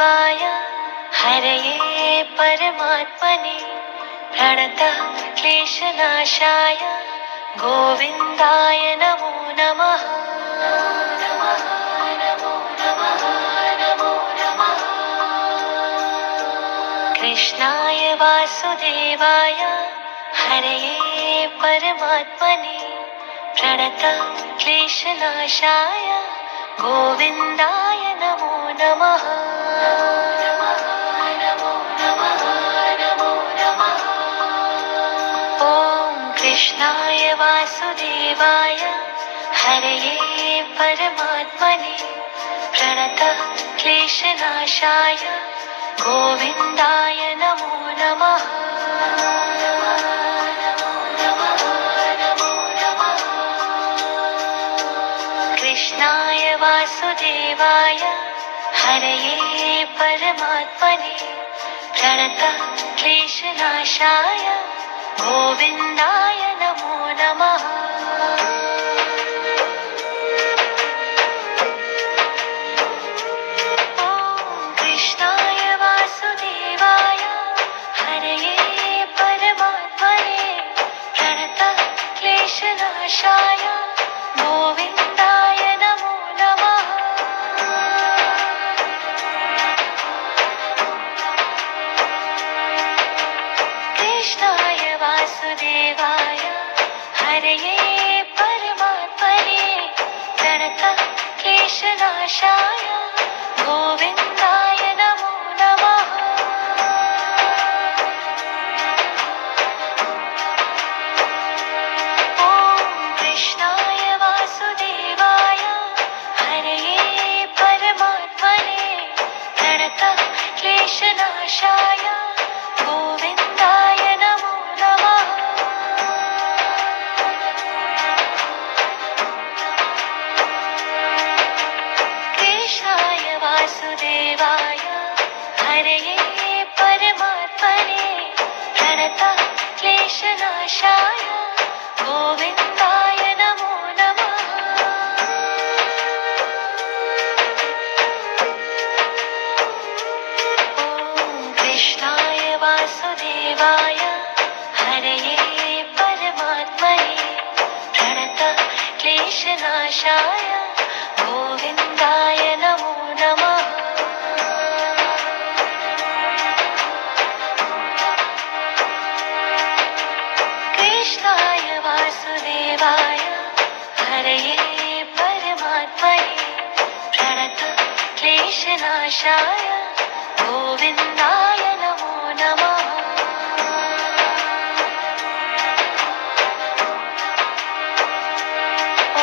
वासुदेवाय हरये परमात्मने प्रणतः क्लेशनाशाय गोविन्दाय नमो नमः। नमः नमो नमः नमो नमः। कृष्णाय वासुदेवाय हरये परमात्मने प्रणतः क्लेशनाशाय गोविन्दाय नमो नमः। नमः नमो नमः नमो नमः। ॐ कृष्णाय वासुदेवाय हरये परमात्मने प्रणतः क्लेशनाशाय गोविन्दाय नमो नमः। कृष्णाय वासुदेवाय हरये परमात्मने प्रणतः क्लेशनाशाय गोविन्दाय नमो नमः। ॐ कृष्णाय वासुदेवाय हरये परमात्मने प्रणतः क्लेशनाशाय गोविन्दाय नमो नमः। कृष्णाय वासुदेवाय हरये परमात्मने प्रणतः क्लेशनाशाय गोविन्दाय नमो नमः। ॐ कृष्णाय वासुदेवाय हरये परमात्मने प्रणतः क्लेशनाशाय गोविन्दाय नमो नमः। कृष्णाय वासुदेवाय हरये परमात्मने प्रणतः क्लेशनाशाय गोविन्दाय नमो नमः। ॐ कृष्णाय वासुदेवाय हरये परमात्मने प्रणतः क्लेशनाशाय गोविन्दाय नमो नमः। कृष्णाय वासुदेवाय हरये परमात्मने प्रणतः क्लेशनाशाय गोविन्दाय नमो नमः। ॐ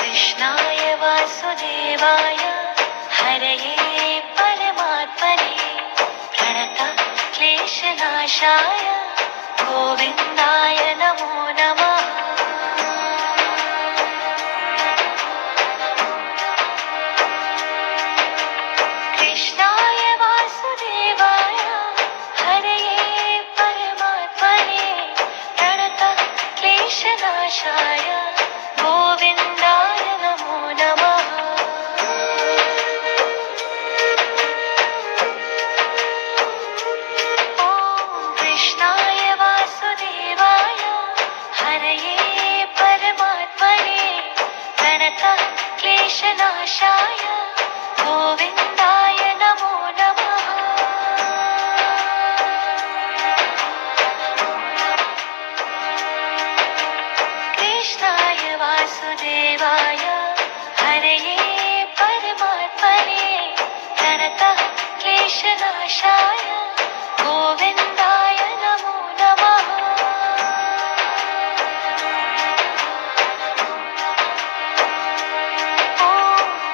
कृष्णाय वासुदेवाय हरये परमात्मने प्रणतः क्लेशनाशाय गोविन्दाय नमो नमः। कृष्णाय वासुदेवाय हरये परमात्मने प्रणतः क्लेशनाशाय गोविन्दाय नमो नमः। ॐ कृष्णाय वासुदेवाय हरये परमात्मने प्रणतः क्लेशनाशाय गोविन्दाय नमो नमः। कृष्णाय वासुदेवाय हरये परमात्मने प्रणतः क्लेशनाशाय गोविन्दाय नमो नमः। ॐ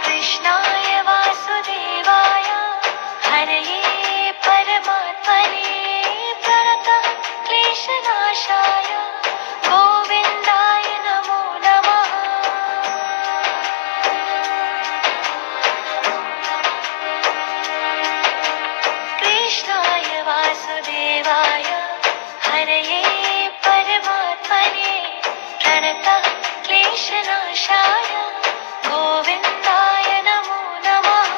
कृष्णाय वासुदेवाय हरये परमात्मने प्रणतः क्लेशनाशाय गोविन्दाय नमो नमः। कृष्णाय वासुदेवाय हरये परमात्मने प्रणतः क्लेशनाशाय गोविन्दाय नमो नमः।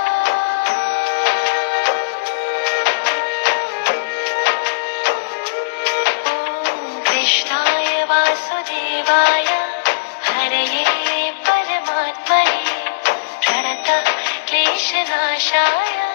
कृष्णाय वासुदेवाय हरये परमात्मने प्रणतः क्लेशनाशाय